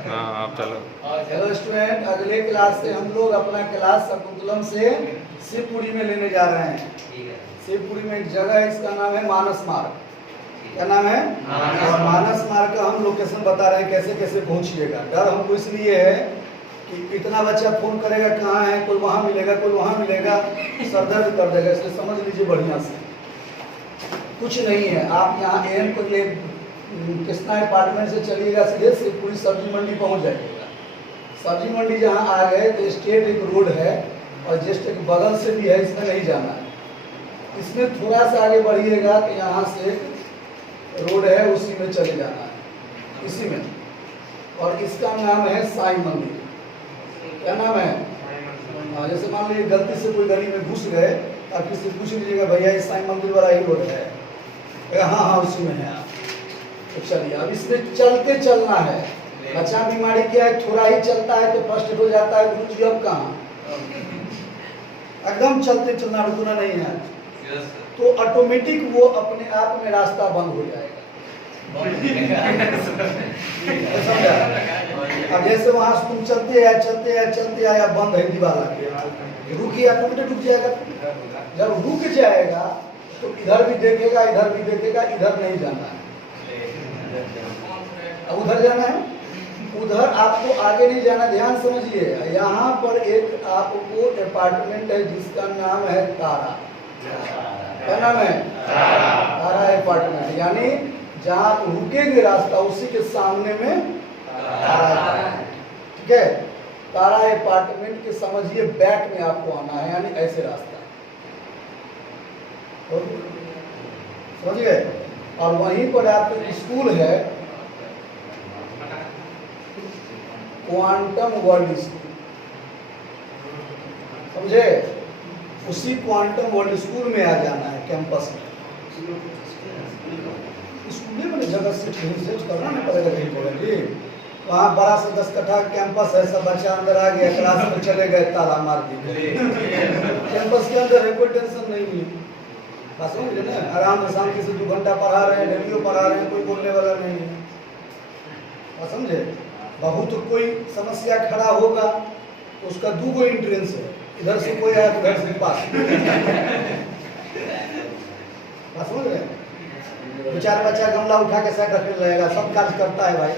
हाँ आप चलो। हेलो स्टूडेंट, अगले क्लास से हम लोग अपना क्लास शकुंतलम से शिवपुरी में लेने जा रहे हैं। शिवपुरी में एक जगह है, इसका नाम है मानस मार्ग। क्या नाम है? और मानस मार्ग का हम लोकेशन बता रहे हैं, कैसे कैसे पहुंचिएगा। डर हमको इसलिए है कि इतना बच्चा फोन करेगा कहाँ है, कोई वहाँ मिलेगा कोई वहाँ मिलेगा, सर दर्द कर देगा। इसलिए समझ लीजिए बढ़िया से, कुछ नहीं है। आप यहाँ एम को ये कृष्णा अपार्टमेंट से चलिएगा, सीधे शिवपुरी सब्जी मंडी पहुँच जाइएगा। सब्जी मंडी जहाँ आ गए तो स्ट्रेट एक रोड है और जस्ट एक बगल से भी है, इसमें नहीं जाना है। इसमें थोड़ा सा आगे बढ़िएगा तो यहाँ से रोड है, उसी में चले जाना है, इसी में। और इसका नाम है साई मंदिर। क्या नाम है? जैसे मान लीजिए गलती से कोई गली में घुस गए, आप किसी पूछ लीजिएगा भैया इस साई मंदिर वाला ही रोड है? हाँ हाँ उसी में है। आप तो चलिए, अब इसमें चलते चलना है। बच्चा बीमारी क्या है, थोड़ा ही चलता है तो फर्स्ट हो जाता है, गुरु जी अब कहाँ। एकदम चलते चलना, रुकना नहीं है। तो ऑटोमेटिक वो अपने आप में रास्ता बंद हो जाएगा। समझा? अब जैसे वहां तुम चलते आए अब बंद है दीवार आके, रुकिए, ऑटोमेटिक रुक जाएगा। जब रुक जाएगा तो इधर भी देखेगा, इधर भी देखेगा, इधर नहीं जाना है। अब उधर जाना है, उधर आपको आगे नहीं जाना। ध्यान समझिए, यहाँ पर एक आपको अपार्टमेंट है जिसका नाम है तारा। क्या नाम है? तारा अपार्टमेंट। यानी जहाँ आप रुकेंगे रास्ता उसी के सामने में तारा। ठीक है, तारा अपार्टमेंट के समझिए बैक में आपको आना है, यानी ऐसे रास्ता समझ गए। और वहीं पर आपका स्कूल है क्वांटम वर्ल्ड स्कूल, समझे? उसी क्वांटम वर्ल्ड स्कूल में आ जाना है, कैंपस में। स्कूल में जगह से करना नहीं पड़ेगा कहीं पर जी। वहाँ बड़ा सा 10 कट्ठा कैंपस है, सब बच्चा अंदर आ गया, क्लास में चले गए, ताला मार दिए। कैंपस के अंदर है, कोई टेंशन नहीं है। बस समझे ना, आराम से शांति से 2 घंटा पढ़ा रहे हैं, डेलियो पढ़ा रहे हैं, कोई बोलने वाला नहीं है। बस समझे? बहुत कोई समस्या खड़ा होगा तो उसका 2 एंट्रेंस है, इधर से कोई आया उधर से पास। बस समझ रहे? 2-4 बच्चा गमला उठा के साइड रखने लगेगा, सब काज करता है भाई।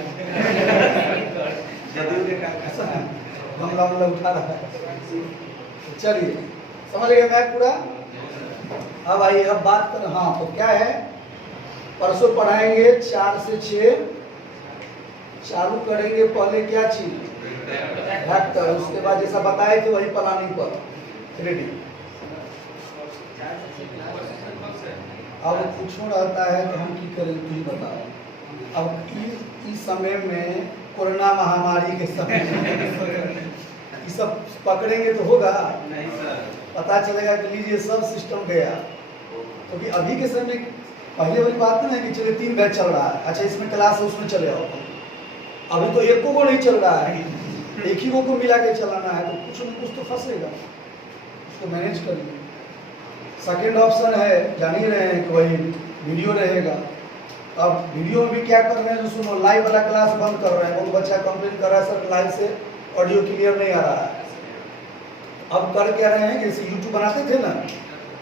गमला उठा रहा है। चलिए, समझ गए मैं पूरा? अब आइए, अब बात कर। हाँ, तो क्या है, परसों पढ़ाएंगे 4 से 6 चालू करेंगे। पहले क्या चीज? वेक्टर। उसके बाद जैसा बताए थे वही प्लानिंग पर 3D। अब कुछ रहता है कि हम की करें, तुझे बताओ। अब इस समय में कोरोना महामारी के समय में ये सब पकड़ेंगे तो होगा नहीं सर। पता चलेगा कि लीजिए सब सिस्टम गया। क्योंकि तो अभी के समय पहले वाली बात नहीं है कि चलिए 3 बैच चल रहा है, अच्छा इसमें क्लास है उसमें चले आओ। अभी तो एक को नहीं चल रहा है, एक ही को मिला के चलाना है, तो कुछ न कुछ तो फंसेगा, उसको मैनेज करिए। सेकेंड ऑप्शन है, जान ही रहे हैं कि वही वीडियो रहेगा। अब वीडियो में भी क्या कर रहे हैं, जो सुनो, लाइव वाला क्लास बंद कर रहे हैं। बहुत बच्चा कंप्लेन कर रहा है सर लाइव से ऑडियो क्लियर नहीं आ रहा है। अब कर क्या रहे हैं, जैसे यूट्यूब बनाते थे ना,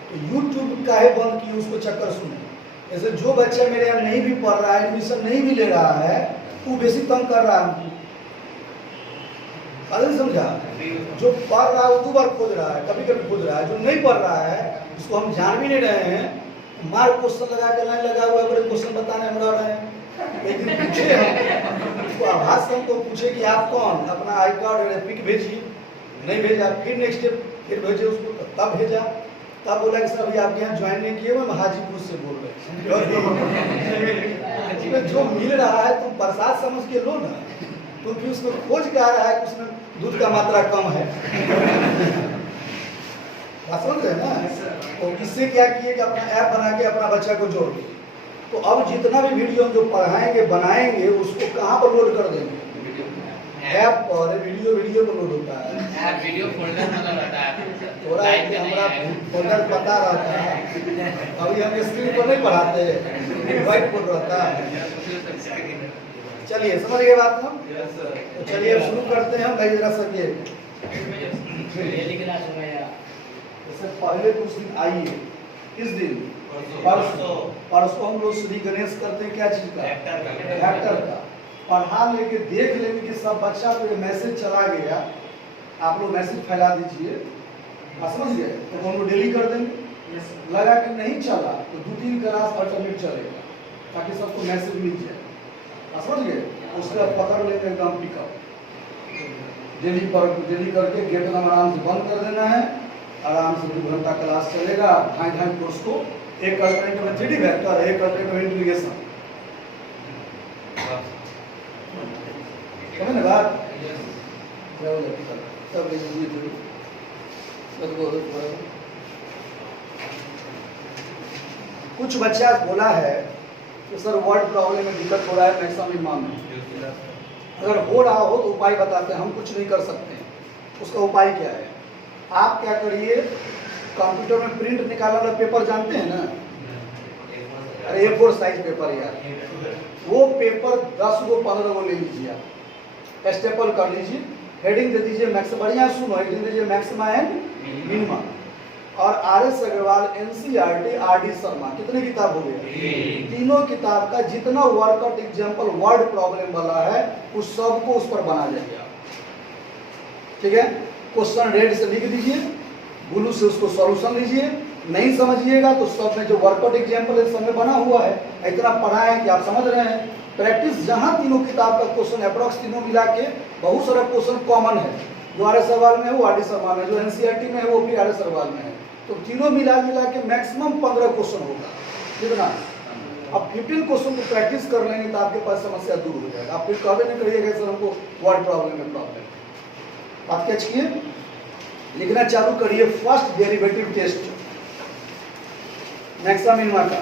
तो यूट्यूब काहे बंद किए उसको चक्कर सुने। जैसे जो बच्चा मेरे यहाँ नहीं भी पढ़ रहा है, एडमिशन नहीं भी ले रहा है, वो बेसिक तंग कर रहा है। समझा? जो पढ़ रहा है वो 2 बार खोज रहा है, कभी कभी खोज रहा है। जो नहीं पढ़ रहा है उसको हम जान भी नहीं रहे हैं, मार क्वेश्चन लगा के लाइन लगा हुआ है, बड़े क्वेश्चन बताने में रहे हैं। एक दिन पूछे हम उसको, आभास हमको पूछे कि आप कौन, अपना आई कार्ड पिक भेजिए, नहीं भेजा। फिर नेक्स्ट डे फिर भेजे उसको, तब भेजा, तब बोला कि सर अभी आपके यहाँ ज्वाइन नहीं किए, मैं हाजीपुर से बोल रहे हैं। जो मिल रहा है तुम प्रसाद समझ के लो ना, तो फिर उसको खोज के आ रहा है कि उसमें दूध का मात्रा कम है। समझ रहे ना? तो इससे क्या किए कि अपना ऐप बना के अपना बच्चा को जोड़ दिए। तो अब जितना भी वीडियो हम जो पढ़ाएंगे बनाएंगे उसको कहाँ पर लोड कर देंगे? ऐप पर। वीडियो पर लोड होता है, ऐप वीडियो फोल्डर में रहता है। थोड़ा हमारा फोल्डर पता रहता है, अभी हम स्क्रीन पर नहीं पढ़ाते, व्हाइट बोर्ड रहता है। चलिए समझ गए बात हम? तो चलिए अब शुरू करते हैं हम। भाई जरा सब्जेक्ट जैसे पहले कुछ दिन आइए, किस दिन? परसों हम लोग श्री गणेश करते हैं क्या चीज का? वेक्टर का। पढ़ा लेके देख लेंगे कि सब बच्चा को ये मैसेज चला गया, आप लोग मैसेज फैला दीजिए, समझ गए? तो हम लोग डेली कर देंगे। लगा कि नहीं चला तो 2-3 क्लास अल्टरनेट चलेगा ताकि सबको मैसेज मिल जाए, समझ गए? उसका पकड़ लेते एकदम पिकअप डेली करके गेट नंबर आराम से बंद कर देना है। आराम से 2 घंटा क्लास चलेगा। ढाई कोर्स को एक अल्टरनेट में 3D वेक्टर, एक अल्टरनेट में इंटीग्रेशन। समझ ना बात? कुछ बच्चा बोला है कि सर वर्ड प्रॉब्लम में दिक्कत हो रहा है मैक्सिमम इमाम में। अगर हो रहा हो तो उपाय बताते हैं, हम कुछ नहीं कर सकते। उसका उपाय क्या है? आप क्या करिए, कंप्यूटर में प्रिंट निकाला वाला पेपर जानते हैं ना? अरे A4 साइज पेपर यार, वो पेपर 10 गो 15 गो ले लीजिए, आप स्टेपल कर लीजिए, हेडिंग दे दीजिए मैक्स, बढ़िया सुनो, हेडिंग दीजिए मैक्सिमा एंड मिनिमा। और RS Agarwal, NCERT, RD Sharma, कितने किताब हो गए? तीनों किताब का जितना वर्कआउट एग्जाम्पल वर्ड प्रॉब्लम वाला है उस सब को उस पर बना जाएगा, ठीक है? क्वेश्चन रेड से लिख दीजिए, ब्लू से उसको सॉल्यूशन लीजिए। नहीं समझिएगा तो सब में जो वर्कआउट एग्जाम्पल है सब में बना हुआ है। इतना पढ़ा है कि आप समझ रहे हैं। प्रैक्टिस जहां तीनों किताब का क्वेश्चन अप्रोक्स तीनों मिला के बहुत सारा क्वेश्चन कॉमन है, जो RS अग्रवाल में है वो RD शर्मा में, जो NCERT में है वो भी RS अग्रवाल में है। तो तीनों मिला के मैक्सिमम 15 क्वेश्चन होगा, कितना? अब 15 क्वेश्चन को प्रैक्टिस कर लेंगे तो आपके पास समस्या दूर हो जाएगा। आप फिर कभी नहीं करिएगा सर हमको वर्ड प्रॉब्लम में प्रॉब्लम। बात क्या चाहिए? लिखना चालू करिए। First derivative test maxima minima का।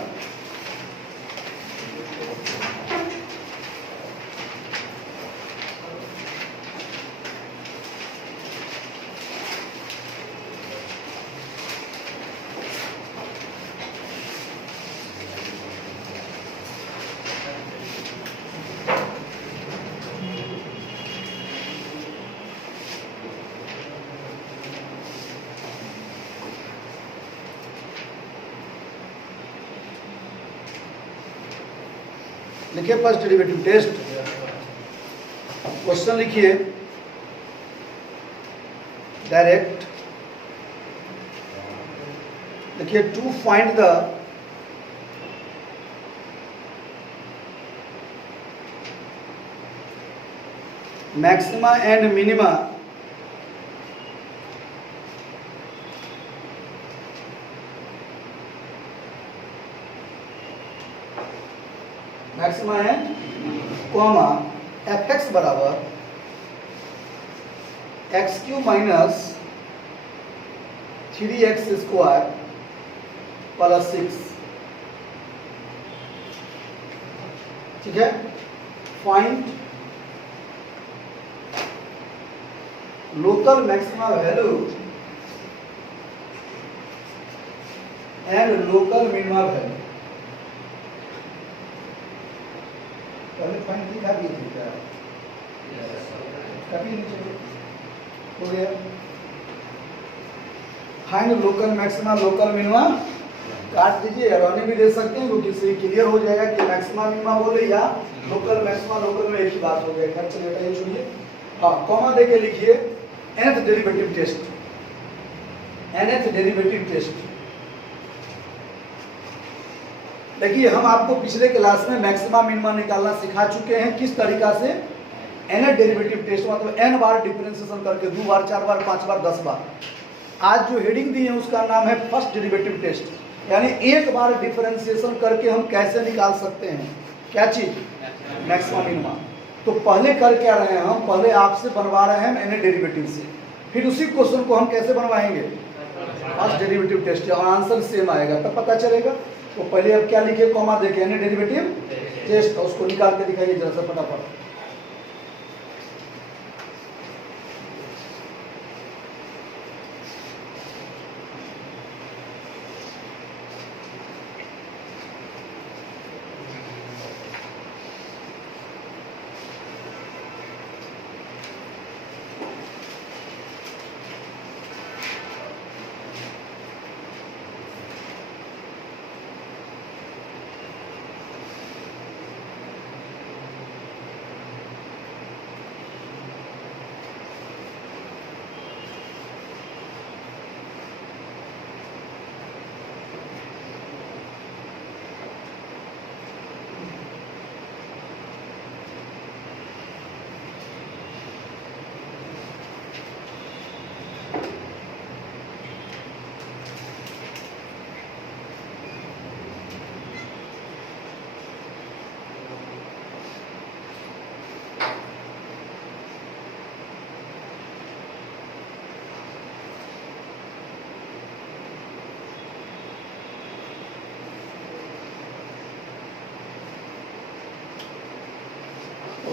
लिखिए फर्स्ट डेरिवेटिव टेस्ट। क्वेश्चन लिखिए डायरेक्ट, लिखिए to find the maxima and minima maxima and comma fx बराबर x³ minus 3x square plus 6, ठीक है? Find local maxima value and local minima value. पहले find दिखा दिए थे क्या? कभी नहीं हो गया। Find local maxima local minima काट दीजिए, एरोनी भी दे सकते हैं क्योंकि इससे क्लियर हो जाएगा कि मैक्सिमा मिनिमा बोले या लोकल मैक्सिमा लोकल में एक ही बात हो गया। खर्च चलेगा ये छोड़िए। हाँ, कॉमा दे के लिखिए nth derivative test, nth derivative test. देखिए हम आपको पिछले क्लास में मैक्सिमा मिनिमा निकालना सिखा चुके हैं किस तरीका से। nth डेरिवेटिव टेस्ट मतलब n बार डिफरेंशिएशन करके, 2 बार 4 बार 5 बार 10 बार। आज जो हेडिंग दी है उसका नाम है फर्स्ट डेरिवेटिव टेस्ट, यानी एक बार डिफरेंशिएशन करके हम कैसे निकाल सकते हैं क्या चीज? Maxima minima. तो पहले कर क्या रहे हैं हम? पहले आपसे बनवा रहे हैं nth डेरिवेटिव से, फिर उसी क्वेश्चन को हम कैसे बनवाएंगे? फर्स्ट डेरिवेटिव टेस्ट, और आंसर सेम आएगा तब पता चलेगा। तो पहले अब क्या लिखे? कॉमा देके nth डेरिवेटिव टेस्ट, उसको निकाल के दिखाइए जरा सा फटाफट।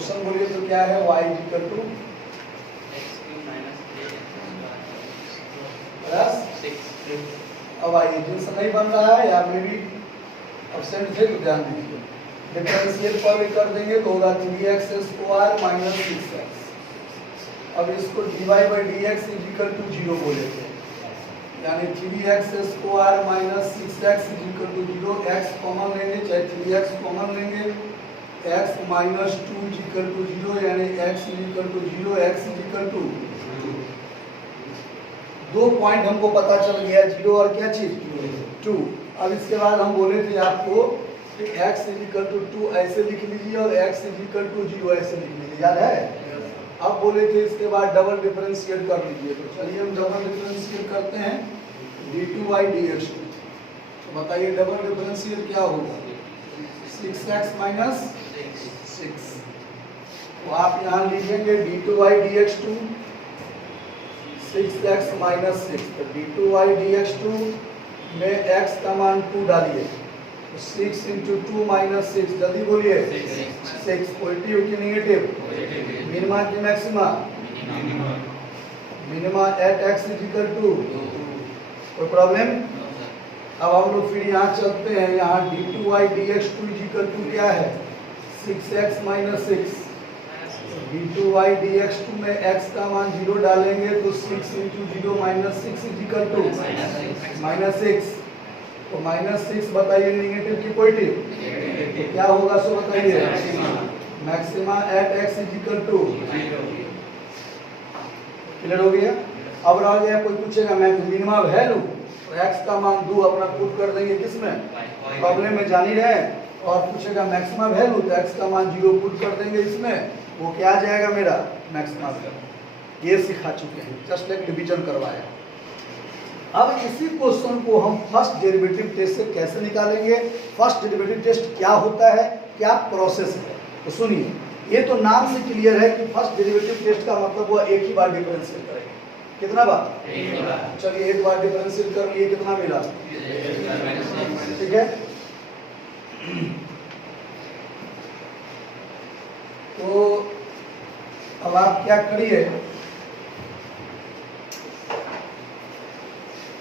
क्वेश्चन बोलिए तो क्या है, y इक्वल टू अब आइए टेंशन नहीं बन रहा है या मे भी एब्सेंट थे तो ध्यान दीजिए। डिफरेंशियल पर कर देंगे तो होगा 3x स्क्वायर माइनस 6x। अब इसको dy by dx equal to 0 बोले थे, यानी 3x square minus 6x equal to 0। x common लेंगे, चाहे 3x कॉमन लेंगे, x माइनस 2 इक्वल टू 0, यानी x equal to 0, x equal to 2 point हमको पता चल गया, 0 और क्या चीज 2। अब इसके बाद हम बोले थे आपको कि x इक्वल टू 2 ऐसे लिख लीजिए और x इक्वल टू 0 ऐसे लिख लीजिए, याद है? अब बोले थे इसके बाद डबल डिफरेंशिएट कर लीजिए, तो चलिए हम डबल डिफरेंशिएट करते हैं d2 dx। तो बताइए डबल डिफरेंशिएट क्या होगा, 6x माइनस 6। तो आप यहाँ लिखेंगे d2 dx 2 6x माइनस 6। तो d2 dx 2 में x का मान 2 डालिए, तो 6 इंटू 2 माइनस 6, जल्दी बोलिए 6। पॉजिटिव की नेगेटिव, मिनिमा की maxima, minima at x equal to, कोई प्रॉब्लम? अब हम लोग फिर यहाँ चलते हैं, यहाँ d2 dx 2 इक्वल टू क्या है, 6x माइनस 6। d2 dx 2 में x का मान 0 डालेंगे तो 6 into 0 minus 6 equal to minus 6। तो माइनस 6 बताइए नेगेटिव की पॉजिटिव, क्या होगा सो बताइए, maxima at x equal to. Clear हो गया? अब रह गया, कोई पूछेगा मैं मिनिमा वैल्यू, तो x का मान 2 अपना पुट कर देंगे किसमें, प्रॉब्लम में, जान ही रहे। और पूछेगा मैक्सिमा वैल्यू, तो x का मान 0 पुट कर देंगे इसमें, वो क्या आ जाएगा मेरा मैक्सिमा वैल्यू। ये सिखा चुके हैं, जस्ट एक रिवीजन करवाया। अब इसी क्वेश्चन को हम फर्स्ट डेरिवेटिव टेस्ट से कैसे निकालेंगे, फर्स्ट डेरिवेटिव टेस्ट क्या होता है, क्या प्रोसेस है, तो सुनिए। ये तो नाम से क्लियर है कि फर्स्ट डेरिवेटिव टेस्ट का मतलब वो एक ही बार डिफरेंशिएट करेंगे। कितना बार? एक बार। चलिए एक बार डिफरेंशिएट कर लिए, कितना मिला, ठीक है। तो अब आप क्या करिए,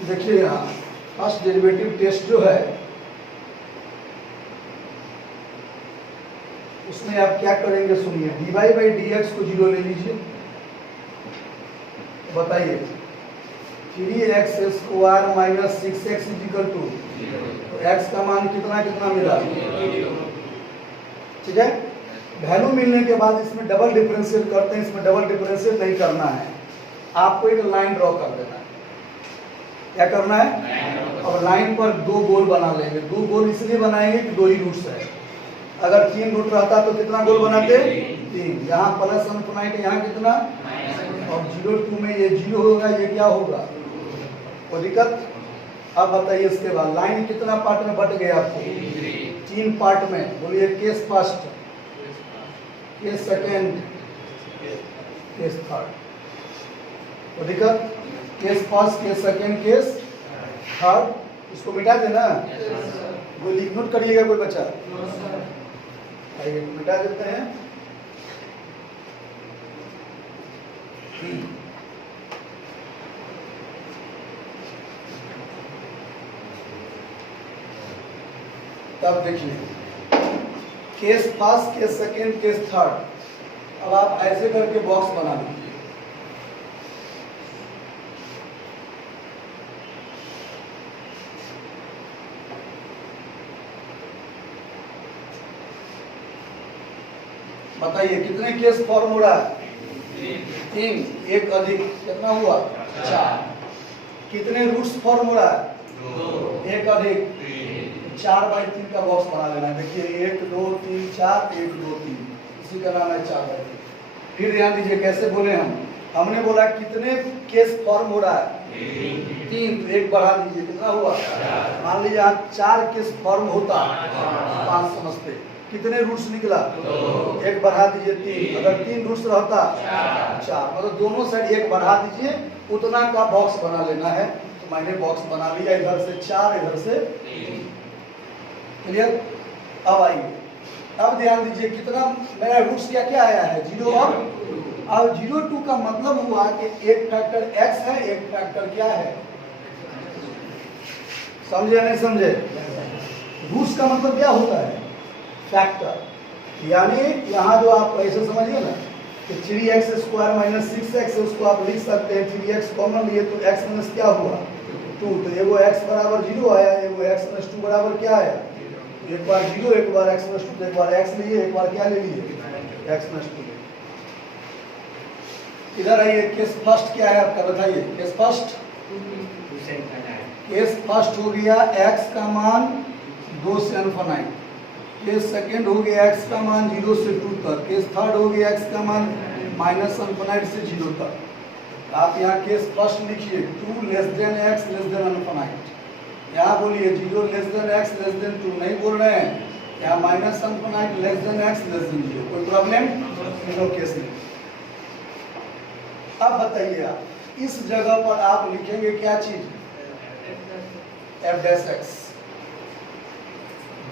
देखिए यहाँ फर्स्ट डेरिवेटिव टेस्ट जो है उसमें आप क्या करेंगे, सुनिए। dy बाई dx को 0 ले लीजिए, बताइए 3x square minus 6x equal to, तो x का मान कितना कितना मिला, ठीक है। वैल्यू मिलने के बाद इसमें डबल डिफरेंशिएट करते हैं, इसमें डबल डिफरेंशिएट नहीं करना है, आपको एक लाइन ड्रॉ कर देना है। क्या करना है, और लाइन पर 2 गोल बना लेंगे। 2 गोल इसलिए बनाएंगे कि 2 ही रूट्स है, अगर 3 रूट रहता तो कितना गोल बनाते, 3। यहाँ प्लस इनफिनिट, यहाँ कितना, और 0 2 में ये 0 होगा, ये क्या होगा, कोई दिक्कत? अब बताइए इसके बाद लाइन कितना पार्ट में बट गया आपको, 3 पार्ट में। बोलिए case first, case second, case third, कोई दिक्कत? Case first, case second, case third, इसको मिटा देना। कोई लिख नोट करिएगा कोई बच्चा, आइए मिटा देते हैं। तब देखिए case first, case second, case third. अब आप ऐसे करके बॉक्स बना लीजिए। बताइए कितने केस फॉर्म हो रहा है, 3। एक अधिक कितना हुआ, 4। कितने रूट्स फॉर्म हो रहा है, 2। एक अधिक 4 बाई 3 का बॉक्स बना लेना है। देखिए 1 2 3 4, 1 2 3, इसी का नाम है 4 बाई 3। फिर ध्यान दीजिए कैसे बोले हमने बोला कितने केस फॉर्म हो रहा है, 3। तो एक बढ़ा दीजिए, कितना हुआ, 4। मान लीजिए यहाँ 4 केस फॉर्म होता, 5 समझते, कितने रूट्स निकला, 2। एक बढ़ा दीजिए 3, अगर 3 रूट्स रहता 4, मतलब दोनों साइड एक बढ़ा दीजिए, उतना का बॉक्स बना लेना है। तो मैंने बॉक्स बना लिया, इधर से 4 इधर से 3। क्लियर? अब आइए अब ध्यान दीजिए कितना मेरा रूट्स क्या आया है 0 और अब 0 2 का मतलब हुआ कि एक फैक्टर x है, एक फैक्टर क्या है, समझे नहीं समझे? रूट्स का मतलब क्या होता है? फैक्टर। यानी यहाँ जो आप ऐसे समझिए ना कि 3x² माइनस 6x उसको आप लिख सकते हैं 3x कॉमन लिए तो x माइनस क्या हुआ 2, तो एगो x बराबर 0 आया, एगो x माइनस 2 बराबर क्या आया, एक बार 0 एक बार x माइनस 2, एक बार x लिए एक बार क्या ले लिए x माइनस 2। इधर आइए, केस फर्स्ट क्या है आपका बताइए? केस फर्स्ट हो गया x का मान 2 से अनफाइनाइट, केस सेकंड हो गया x का मान 0 से 2 तक, केस थर्ड हो गया x का मान माइनस अनफाइनाइट से 0 तक। आप यहाँ केस फर्स्ट लिखिए 2 less than x less than infinite, यहाँ बोलिए 0 less than x less than 2 नहीं बोल रहे हैं, यहाँ minus infinite less than x less than 0, कोई प्रॉब्लम? नो केस नहीं। अब बताइए आप इस जगह पर आप लिखेंगे क्या चीज f डैश x,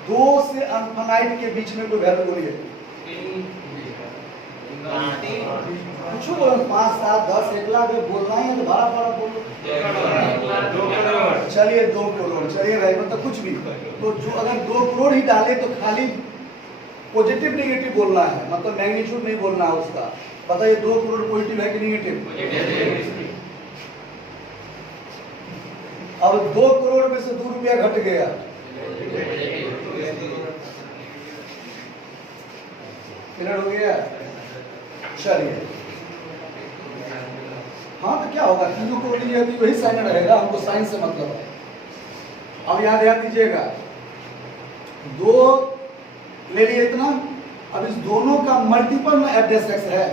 2 से अनफाइनाइट के बीच में कोई वैल्यू बोलिए, कुछ बोलो 5 7 10 1 लाख बोलना है तो बड़ा बड़ा बोलो, चलिए 2 करोड़, चलिए भाई मतलब कुछ भी, तो जो अगर 2 करोड़ ही डाले तो खाली पॉजिटिव नेगेटिव बोलना है, मतलब मैग्नीट्यूड नहीं बोलना है उसका। बताइए 2 करोड़ पॉजिटिव है कि नेगेटिव? अब 2 करोड़ में से 2 रुपया घट गया, क्लियर हो गया? चलिए हाँ तो क्या होगा, तीनों को लीजिए तो वही साइन रहेगा, हमको साइन से मतलब है। अब यहाँ ध्यान दीजिएगा 2 ले लिए इतना, अब इस दोनों का मल्टीपल में f डैश x है,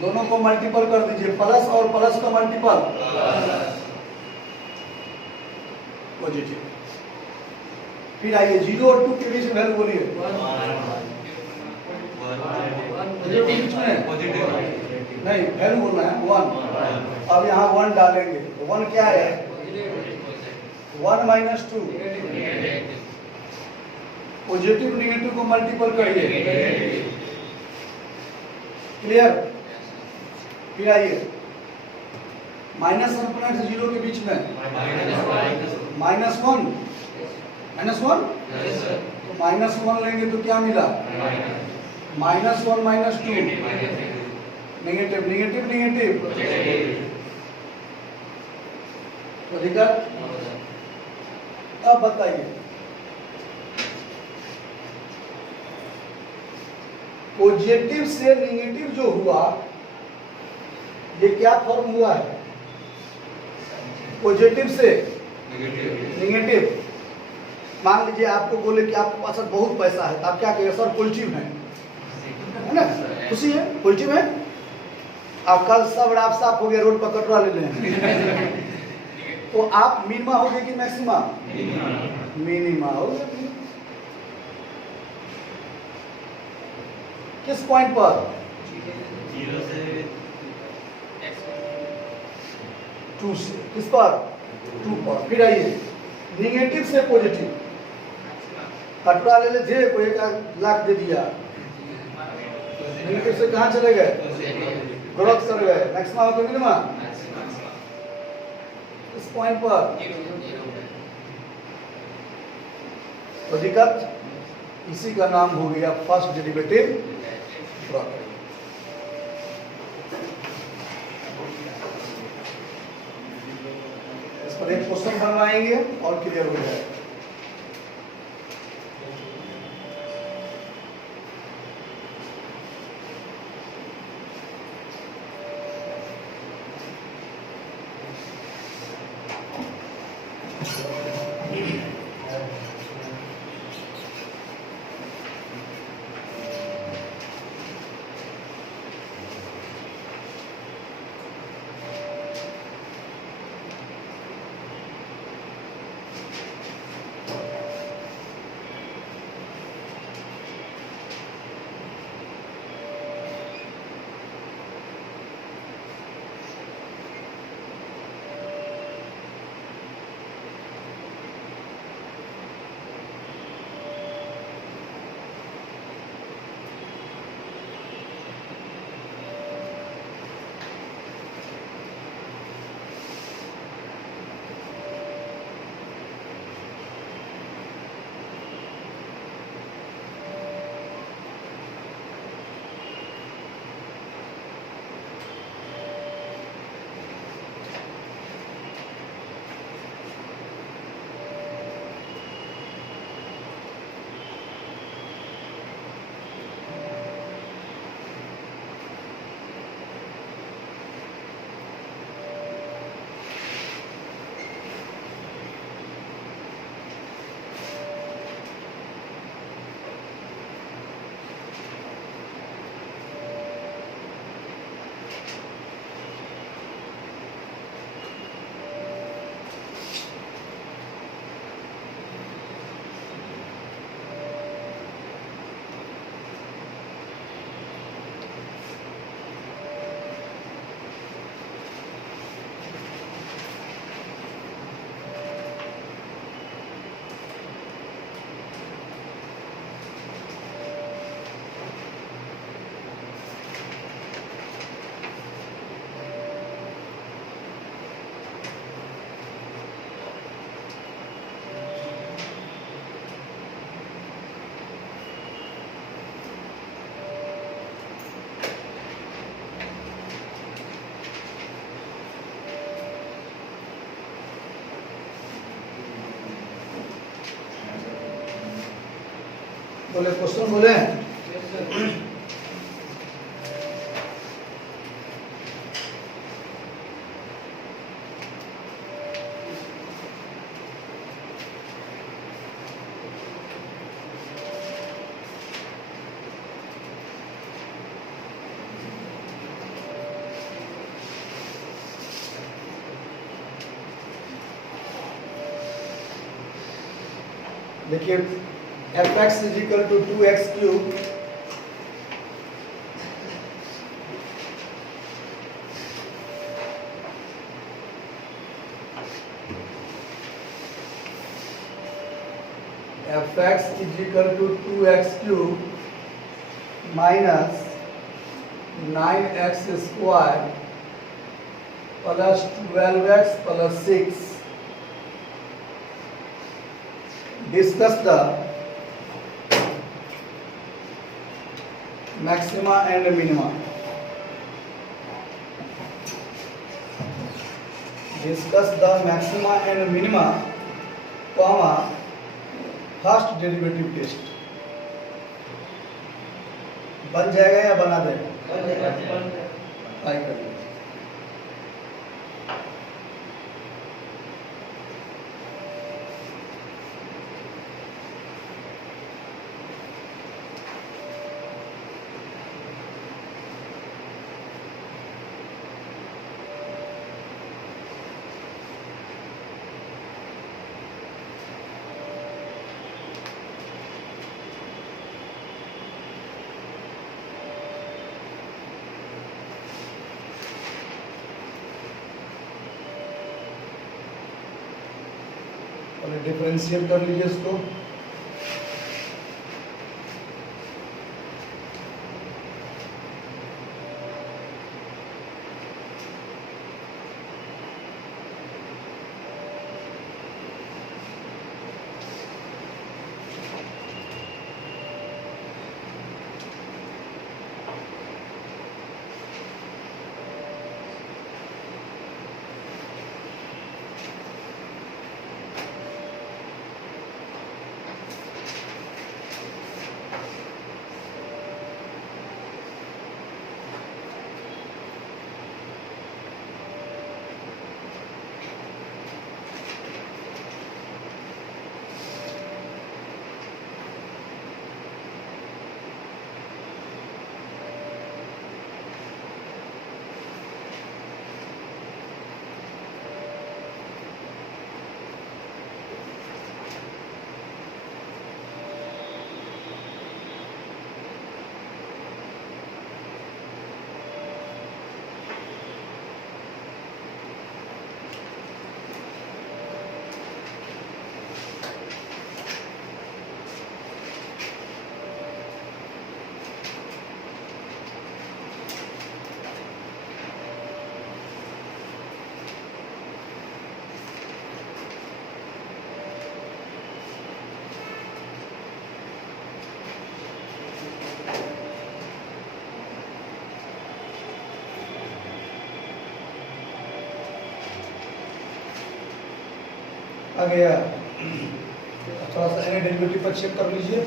दोनों को मल्टीपल कर दीजिए, प्लस और प्लस का मल्टीपल पॉजिटिव। फिर आइए 0 और 2 के बीच में वैल्यू बोलिए, नहीं वैल्यू बोलना है 1। अब यहाँ 1 डालेंगे तो 1 क्या है 1 माइनस 2, पॉजिटिव नेगेटिव को मल्टीपल करिए, क्लियर? फिर आइए माइनस अनफाइनाइट से 0 के बीच में -1 तो -1 लेंगे तो क्या मिला -1 -2 नेगेटिव नेगेटिव नेगेटिव तो दिक्कत। अब बताइए पॉजिटिव से नेगेटिव जो हुआ ये क्या फॉर्म हुआ है, पॉजिटिव से नेगेटिव। मान लीजिए आपको बोले कि आपके पास बहुत पैसा है, आप क्या कहेंगे? सर पॉजिटिव है ना, खुशी है, पॉजिटिव है। आप कल सब रात साफ हो गया, रोड पर कटवा ले लें तो आप मिनिमा हो गए कि मैक्सिमा? मिनिमा हो गया। किस पॉइंट पर? 0 से 2 से, किस पर? 2 पर। फिर आइए निगेटिव से पॉजिटिव, कटवा ले थे, कोई 1 लाख दे दिया, निगेटिव से कहाँ चले गए? ग्रोथ कर गए, मैक्सिमा हो मिनिमा। इस पॉइंट पर तो दिक्कत, इसी का नाम हो गया फर्स्ट डेरिवेटिव प्रॉपर्टी। इस पर एक क्वेश्चन बनवाएंगे और क्लियर हो जाएगा। बोले क्वेश्चन बोले। देखिए F X is equal to 2x cube F X is equal to 2x cube minus 9x square plus 12x plus 6 discuss the maxima and minima. Discuss the maxima and minima, comma first derivative test. बन जाएगा या बना देगा? Try करिए। पहले differentiate कर लीजिए इसको। आ गया। थोड़ा सा एन डेरिवेटिव पर चेक कर लीजिए।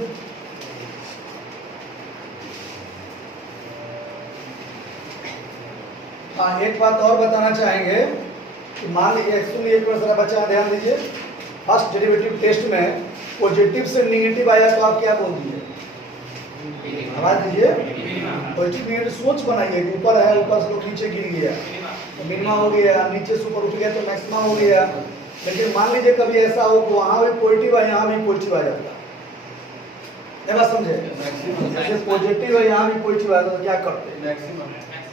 हाँ, एक बात और बताना चाहेंगे कि मान लीजिए एक्चुअली एक बार जरा बच्चा ध्यान दीजिए, फर्स्ट डेरिवेटिव टेस्ट में पॉजिटिव से नेगेटिव आया तो आप क्या बोल दीजिए? आवाज दीजिए। पॉजिटिव नेगेटिव सोच बनाइए, ऊपर है, ऊपर से लोग नीचे गिर गया तो मिनिमा हो गया, नीचे से ऊपर उठ गया तो मैक्सिमा हो गया। लेकिन मान लीजिए कभी ऐसा हो कि वहां भी पॉजिटिव है, यहाँ भी पॉजिटिव आ जाता है, बात समझे? जैसे पॉजिटिव है यहाँ भी पॉजिटिव आ जाता तो क्या करते?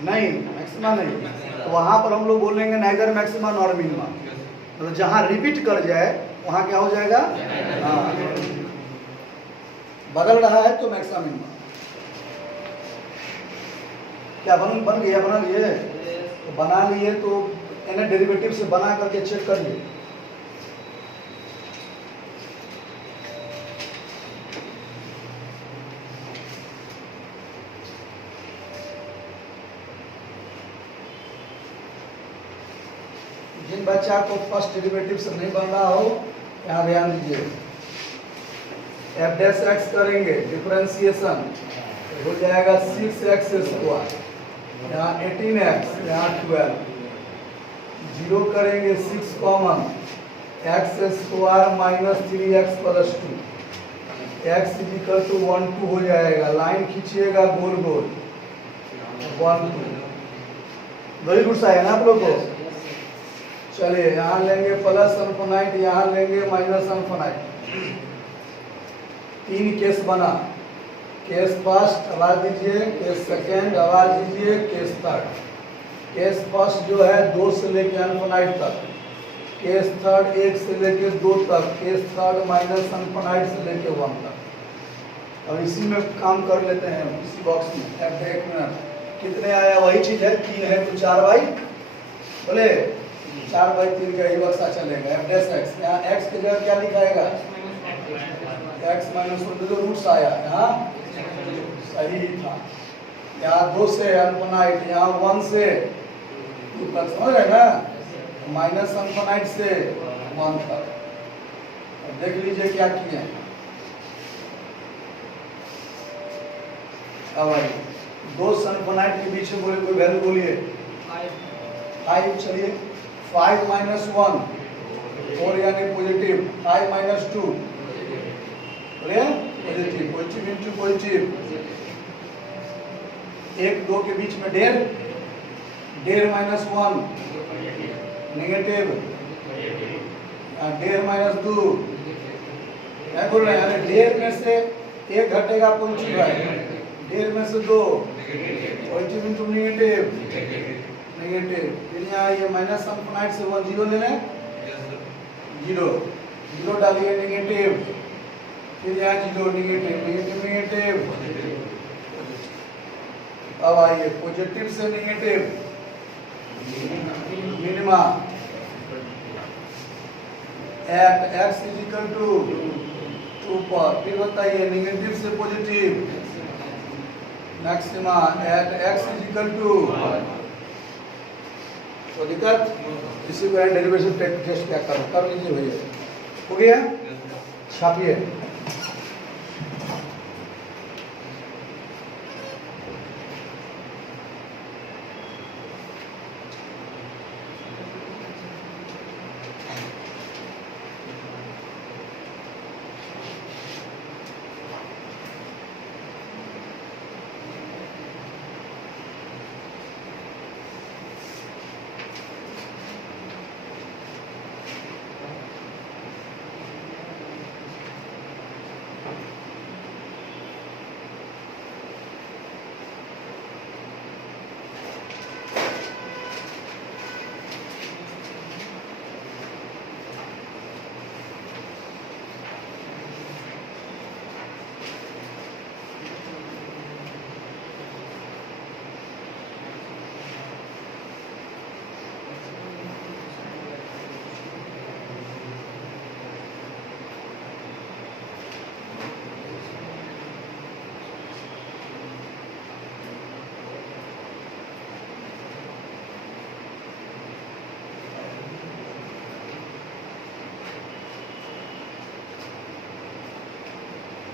नहीं, मैक्सिमा नहीं, तो वहां पर हम लोग बोलेंगे नाइदर मैक्सिमा नॉर मिनिमा। मतलब जहां रिपीट कर जाए वहां क्या हो जाएगा? हाँ, बदल रहा है तो मैक्सिमा मिनिमा। क्या बन गया? बना लिए? तो बना लिए तो एन डेरिवेटिव से बना करके चेक कर लिए। जिन बच्चा को फर्स्ट डेरिवेटिव से नहीं बन रहा हो यहाँ ध्यान दीजिए। एफ डैश एक्स करेंगे डिफरेंशिएशन हो जाएगा 6x स्क्वायर, यहाँ 18x, यहाँ 12, जीरो करेंगे 6 common, X square minus 3x plus 2, X is equal to 1 2 हो जाएगा। लाइन खींचिएगा गोल गोल 1 2। वेरी गुड सा है ना आप लोग को। चलिए यहाँ लेंगे प्लस अनफिनाइट, यहाँ लेंगे माइनस अनफिनाइट। 3 केस बना, केस फर्स्ट आवाज दीजिए, केस सेकेंड आवाज दीजिए, केस थर्ड। केस फर्स्ट जो है 2 से लेके अनफिनाइट तक, केस थर्ड 1 से लेके 2 तक, केस थर्ड माइनस अनफिनाइट से लेके 1 तक। अब इसी में काम कर लेते हैं, इसी बॉक्स में। एक मिनट, कितने आया वही चीज है, 3 है तो 4 बाई, बोले 4 बाई 3 का ही बक्सा चलेगा। एफ डैश एक्स, यहाँ एक्स की जगह क्या लिखाएगा, एक्स माइनस 1, जो रूट्स आया यहाँ सही था। यहाँ 2 से अनफिनाइट, यहाँ 1 से 2 तक, समझ रहे ना, माइनस अनफिनाइट से 1 तक। देख लीजिए क्या किए हैं। अब आइए 2 से अनफिनाइट के बीच में बोले कोई वैल्यू बोलिए, 5। चलिए 5 माइनस 1 4 यानी पॉजिटिव, 5 माइनस 2 बोलिए पॉजिटिव, पॉजिटिव इंटू पॉजिटिव। 1 2 के बीच में 1.5, 1.5 माइनस 1 नेगेटिव, 1.5 माइनस 2 क्या बोल रहे हैं, 1.5 में से 1 घटेगा पॉजिटिव है, 1.5 में से 2 पॉजिटिव इंटू नेगेटिव, नेगेटिव। फिर यहाँ ये माइनस अनफिनाइट से 1 जीरो लेना है, 0 0 डालिए नेगेटिव, फिर यहाँ 0 नेगेटिव, नेगेटिव नेगेटिव। अब आइए पॉजिटिव से negative minima at x is equal to 2 पर। फिर बताइए नेगेटिव से positive maxima at x is equal to, तो दिक्कत इसी को डेरिवेशन टेस्ट क्या कर लीजिए भैया। हो गया, छापिए।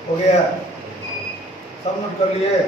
हो गया, सब नोट कर लिए।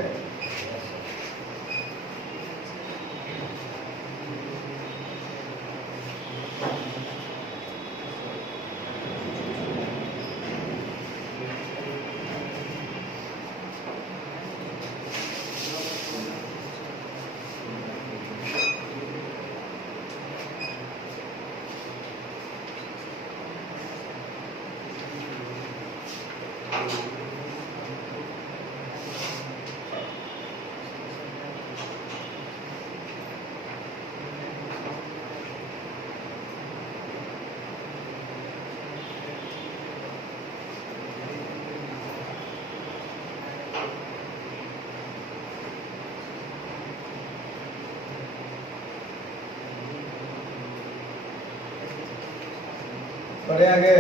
बढ़े आगे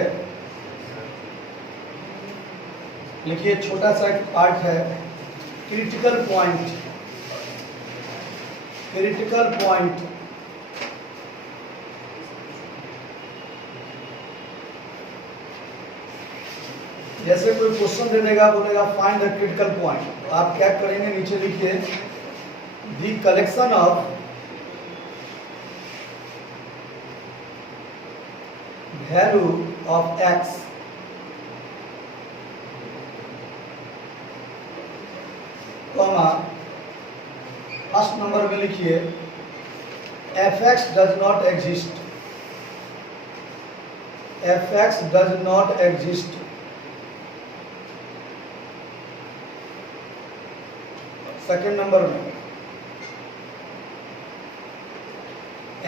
लिखिए, छोटा सा एक पार्ट है, क्रिटिकल पॉइंट। क्रिटिकल पॉइंट जैसे कोई क्वेश्चन दे देगा, बोलेगा फाइंड द क्रिटिकल पॉइंट, तो आप क्या करेंगे, नीचे लिखिए the collection of value of x comma first number में लिखिए f x does not exist, f x does not exist. Second number में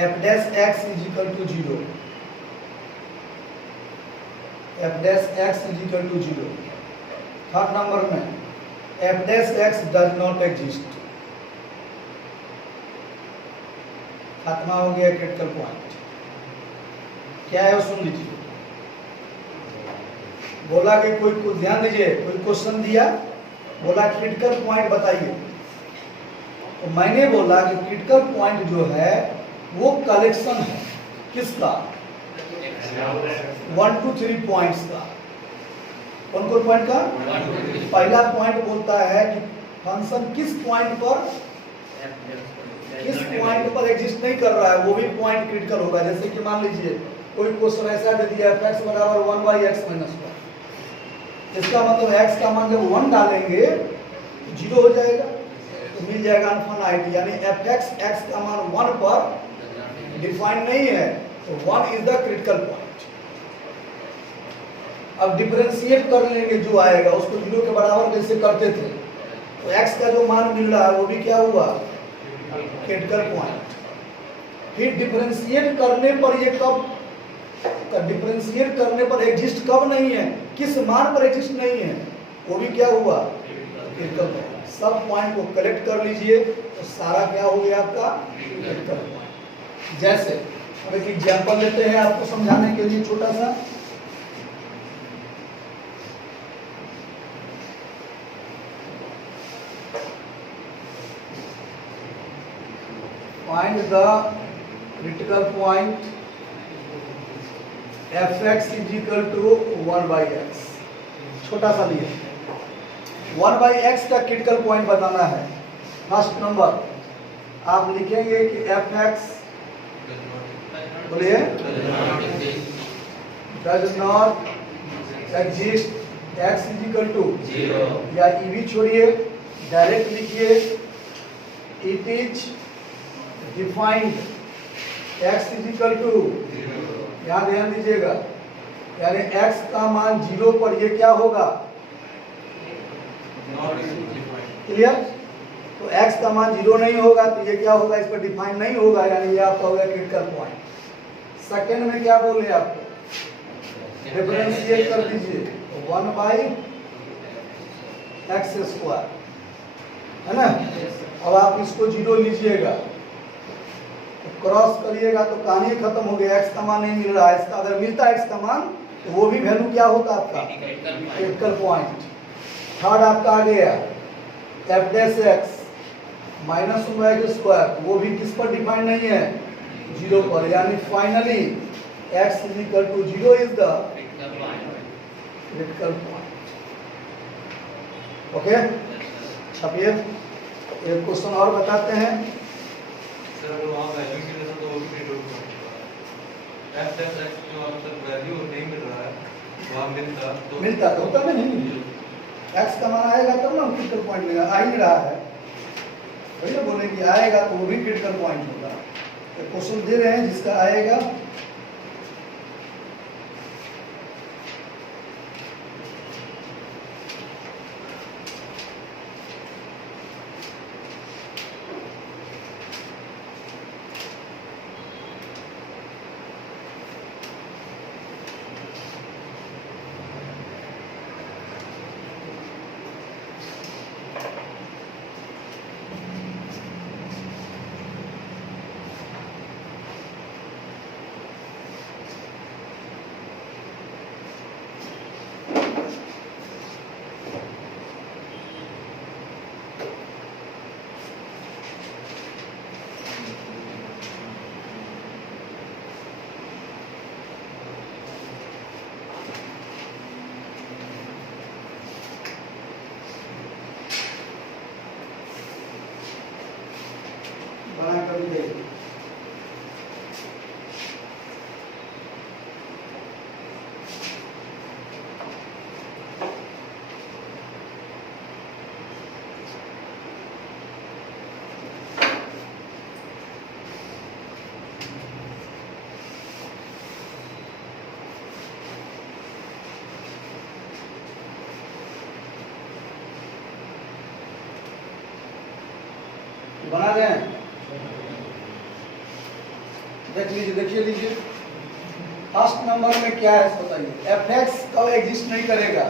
f dash x is equal to 0, f dash x is equal to 0। Third number में f dash x does not exist. खत्मा हो गया critical point. क्या है वो सुन लीजिए। बोला कि कोई ध्यान दीजिए, कोई क्वेश्चन दिया, बोला क्रिटिकल पॉइंट बताइए, तो मैंने बोला कि क्रिटिकल पॉइंट जो है वो कलेक्शन है किसका, 1 2 3 पॉइंट्स का। कौन कौन पॉइंट का? पहला पॉइंट बोलता है कि फंक्शन किस पॉइंट पर एग्जिस्ट नहीं कर रहा है, वो भी पॉइंट क्रिटिकल होगा। जैसे कि मान लीजिए कोई क्वेश्चन ऐसा दे दिया f x बराबर 1/x - 1, इसका मतलब x का मान जब 1 डालेंगे तो 0 हो जाएगा, तो मिल जाएगा अनफाइनाइट, यानी f x का मान 1 पर डिफाइंड नहीं है, तो 1 इज द क्रिटिकल पॉइंट। अब डिफरेंशिएट कर लेंगे, जो आएगा उसको 0 के बराबर जैसे करते थे, तो x का जो मान मिल रहा है वो भी क्या हुआ, क्रिटिकल पॉइंट। फिर डिफरेंशिएट करने पर ये कब, डिफरेंशिएट करने पर एग्जिस्ट कब नहीं है, किस मान पर एग्जिस्ट नहीं है, वो भी क्या हुआ, क्रिटिकल पॉइंट। सब पॉइंट को कलेक्ट कर लीजिए तो सारा क्या हो गया आपका क्रिटिकल पॉइंट। जैसे अब एक एग्जांपल लेते हैं आपको समझाने के लिए छोटा सा। Find the critical point f(x) is equal to 1/x। छोटा सा लिए 1/x का क्रिटिकल पॉइंट बताना है। फर्स्ट नंबर आप लिखेंगे कि f(x) बोलिए does not exist, x is equal to 0, या ई भी छोड़िए, डायरेक्ट लिखिए it is defined x is equal to 0। यहाँ ध्यान दीजिएगा, यानी x का मान 0 पर ये क्या होगा, क्लियर। तो x का मान 0 नहीं होगा तो ये क्या होगा, इस पर डिफाइन नहीं होगा, यानी ये आपका होगा क्रिटिकल पॉइंट। सेकंड में क्या बोले आपको, डिफरेंशिएट कर दीजिए 1/x², है ना। अब आप इसको 0 लीजिएगा, क्रॉस करिएगा तो कहानी खत्म हो गया, x का मान नहीं मिल रहा है, इसका अगर मिलता है x का मान तो वो भी वैल्यू क्या होता आपका, क्रिटिकल पॉइंट। थर्ड आपका आ गया f(x) -1/x², वो भी किस पर डिफाइंड नहीं है, 0 पर, यानी finally x is equal to 0 is the critical point. Okay, अब ये एक क्वेश्चन और बताते हैं। सर वो वहाँ वैल्यू की वजह से तो वो भी क्रिटिकल पॉइंट होगा। f(x) जो आपको वैल्यू नहीं मिल रहा है, वहाँ मिलता तो होता नहीं, x का मान आएगा तब ना क्रिटिकल पॉइंट मिलेगा, आ ही नहीं रहा है, भैया बोले कि आएगा तो वो भी क्रिटिकल पॉइंट होगा। तो क्वेश्चन दे रहे हैं जिसका आएगा ध्यान दें, देख लीजिए, देखिए लीजिए, फर्स्ट नंबर में क्या है बताइए। एफ एक्स कब एग्जिस्ट नहीं करेगा?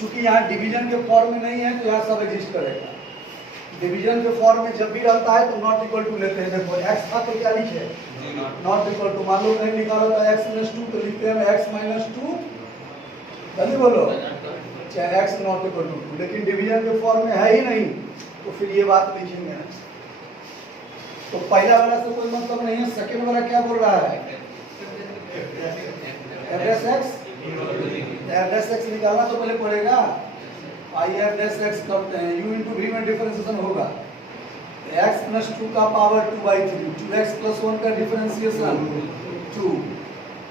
चूंकि यहाँ डिवीजन के फॉर्म में नहीं है तो यहाँ सब एग्जिस्ट करेगा। डिवीजन के फॉर्म में जब भी रहता है तो नॉट इक्वल टू लेते हैं। देखो एक्स था तो क्या लिखे, नॉट इक्वल टू। मान लो कहीं लिखा रहता है x-2 तो लिखते हैं x-2, जल्दी बोलो, चाहे x नॉट इक्वल टू 2, लेकिन डिवीजन के फॉर्म में है ही नहीं तो फिर ये बात लिखेंगे। तो पहला वाला से कोई मतलब नहीं है। सेकंड वाला क्या बोल रहा है? एफ डैश एक्स निकालना तो पहले पड़ेगा। आई एफ डैश एक्स करते हैं, u इंटू v में डिफरेंशिएशन होगा x प्लस 2 का पावर 2/3, 2x प्लस 1 का डिफरेंशिएशन 2,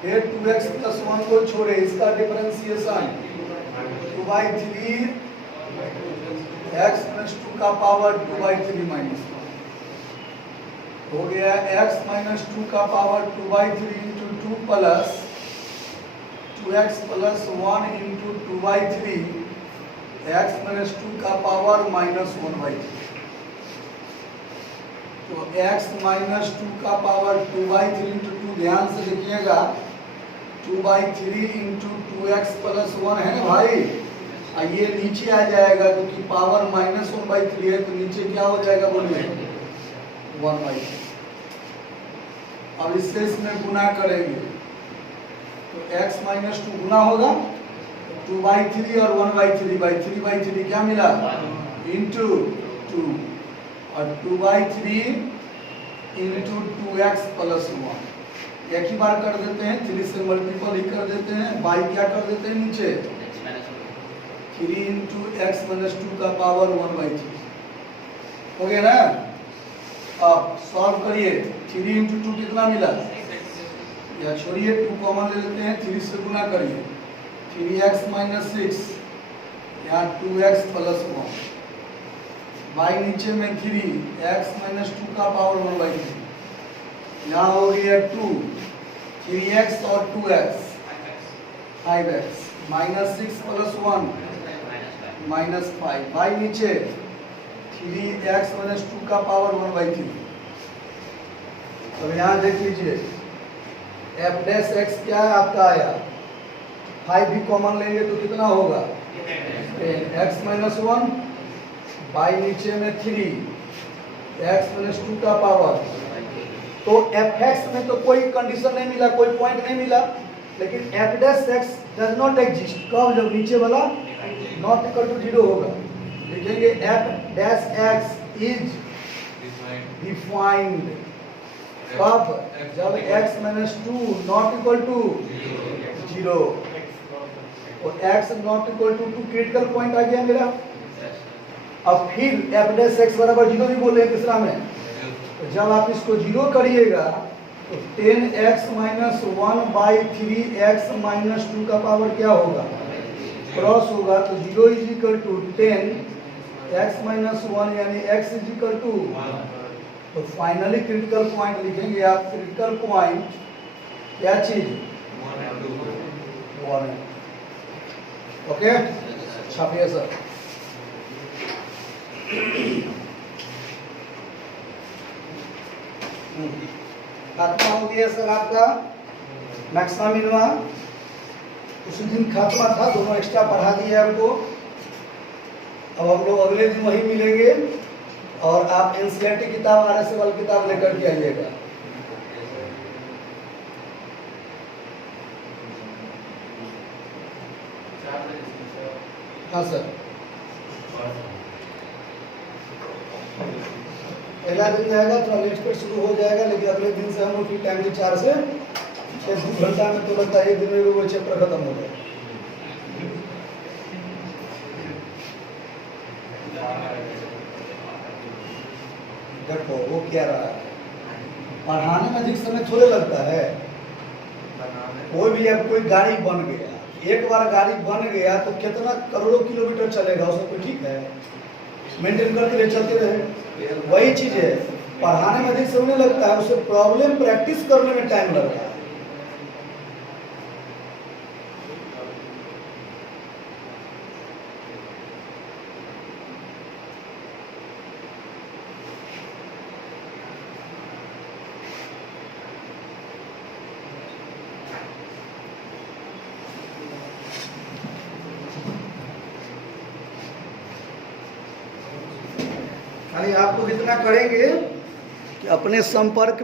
फिर 2x प्लस 1 को छोड़े इसका डिफरेंशिएशन 2/3, x प्लस 2 का पावर 2/3 माइनस 1 हो गया। x माइनस 2 का power 2/3 into 2 plus 2x plus 1 into 2/3, x minus 2 का पावर माइनस 1/3। तो x माइनस 2 का पावर 2/3 इंटू 2, ध्यान से देखिएगा, 2/3 इंटू 2x प्लस 1 है ना भाई। ये नीचे आ जाएगा क्योंकि पावर माइनस 1/3 है तो नीचे क्या हो जाएगा बोलिए, 1/3। अब इससे इसमें गुना करेंगे तो x माइनस 2 गुना होगा 2/3 और 1/3 क्या मिला, इंटू 2, और 2/3 इंटू 2x प्लस 1। एक ही बार कर देते हैं, 3 से मल्टीपल ही कर देते हैं, बाई क्या कर देते हैं नीचे, 3 इंटू एक्स माइनस 2 का पावर 1/3 हो गया ना। अब सॉल्व करिए, 3 इंटू 2 कितना मिला, या छोड़िए 2 कॉमन ले लेते हैं, 3 से गुना करिए, 3x माइनस 6, यहाँ 2x प्लस 1, बाई नीचे में 3, x माइनस 2 का पावर 1/3, यहाँ हो गया 2, 3x और 2x 5x, minus 6 plus 1 minus 5, by नीचे 3x माइनस 2 का पावर 1/3। तो यहाँ देख लीजिए f डैश x क्या है आपका आया, 5 भी कॉमन लेंगे तो कितना होगा, 10x माइनस 1, बाई नीचे में 3, x माइनस 2 का पावर। तो fx में तो कोई कंडीशन नहीं मिला, कोई पॉइंट नहीं मिला, लेकिन f dash x does not exist कब, जब नीचे वाला नॉट इक्वल टू 0 होगा। लिखेंगे f dash x is defined कब, जब x minus 2 not equal to 0, और x not equal to 2 critical point आ गया मेरा। अब फिर f डैश x बराबर 0 भी बोले तीसरा में, तो जब आप इसको 0 करिएगा तो 10x माइनस 1/3 x माइनस 2 का पावर क्या होगा, क्रॉस होगा, तो 0 is equal to 10 x minus 1 यानी x इज इक्वल टू। तो फाइनली क्रिटिकल पॉइंट लिखेंगे आप, क्रिटिकल पॉइंट क्या चीज, 1 है। ओके, छापिए सर। खात्मा हो गया सर आपका मैक्सिमा मिनिमा। उसी दिन खात्मा था, दोनों एक्स्ट्रा पढ़ा दिए आपको। अब हम लोग अगले दिन वही मिलेंगे और आप एनसीईआरटी किताब, आरएस वाली किताब लेकर के आइएगा। हाँ सर, पहला दिन जाएगा, थोड़ा लेट पर शुरू हो जाएगा, लेकिन अगले दिन से हम लोग की टाइमली 4 से 6 घंटा में तो लगता है एक दिन में वो चैप्टर खत्म हो गया। देखो वो क्या रहा है, पढ़ाने में अधिक समय थोड़े लगता है। कोई भी अब कोई गाड़ी बन गया, एक बार गाड़ी बन गया तो कितना करोड़ों किलोमीटर चलेगा, उसको कोई ठीक है, मेंटेन करते रहे, चलते रहे। वही चीज है, पढ़ाने में अधिक समय लगता है, उसे प्रॉब्लम प्रैक्टिस करने में टाइम लगता है। यानी आपको कितना करेंगे कि अपने संपर्क